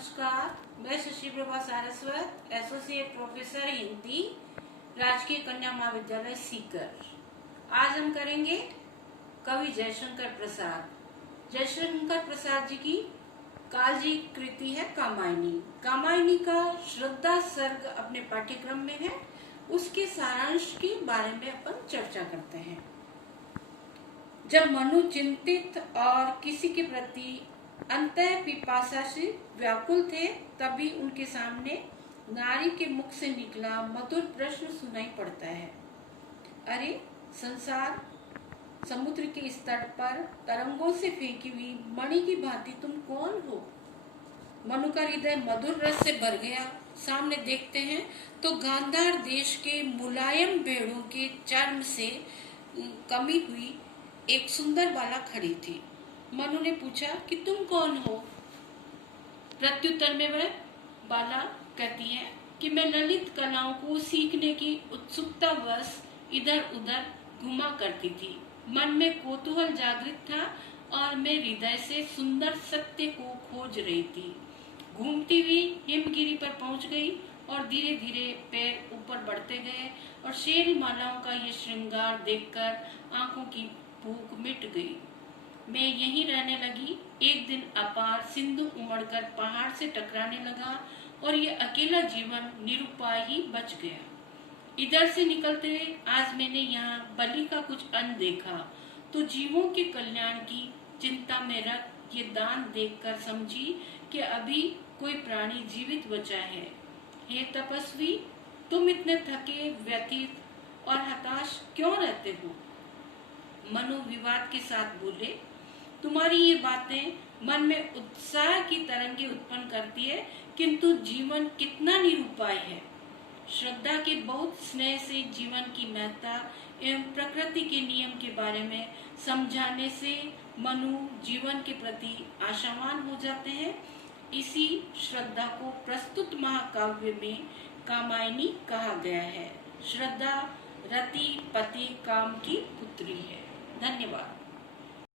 नमस्कार, मैं Shashi Prabha Saraswat, associate professor Hindi, राजकीय कन्या महाविद्यालय सीकर। आज हम करेंगे कवि जयशंकर प्रसाद। जयशंकर प्रसाद जी की कालजी कृति है कामायनी। कामायनी का श्रद्धा सर्ग अपने पाठ्यक्रम में है, उसके सारांश के बारे में अपन चर्चा करते हैं। जब मनु चिंतित और किसी के प्रति अंतः पिपासा से व्याकुल थे, तभी उनके सामने नारी के मुख से निकला मधुर प्रश्न सुनाई पड़ता है। अरे संसार समुद्र के इस तट पर तरंगों से फेंकी हुई मणि की भांति तुम कौन हो? मनु का हृदय मधुर रस से भर गया। सामने देखते हैं तो गांधार देश के मुलायम भेड़ों के चर्म से कमी हुई एक सुंदर बाला खड़ी थी। मनु ने पूछा कि तुम कौन हो? प्रत्युत्तर में वह बाला कहती है कि मैं ललित कलाओं को सीखने की उत्सुकता वश इधर उधर घुमा करती थी। मन में कौतूहल जागृत था और मैं हृदय से सुंदर सत्य को खोज रही थी। घूमती हुई हिमगिरी पर पहुंच गई और धीरे धीरे पैर ऊपर बढ़ते गए और शेरी मालाओं का ये श्रृंगार देखकर आंखों की भूख मिट गई। मैं यहीं रहने लगी। एक दिन अपार सिंधु उमड़कर पहाड़ से टकराने लगा और ये अकेला जीवन निरुपाय ही बच गया। इधर से निकलते हुए आज मैंने यहाँ बलि का कुछ अन्न देखा तो जीवों के कल्याण की चिंता में रख ये दान देखकर समझी कि अभी कोई प्राणी जीवित बचा है। हे तपस्वी, तुम इतने थके, व्यथित और हताश क्यों रहते हो? मनु विवाद के साथ बोले, तुम्हारी ये बातें मन में उत्साह की तरंगे उत्पन्न करती है, किंतु जीवन कितना निरुपाय है। श्रद्धा के बहुत स्नेह से जीवन की महत्ता एवं प्रकृति के नियम के बारे में समझाने से मनु जीवन के प्रति आशावान हो जाते हैं। इसी श्रद्धा को प्रस्तुत महाकाव्य में कामायनी कहा गया है। श्रद्धा रति पति काम की पुत्री है। धन्यवाद।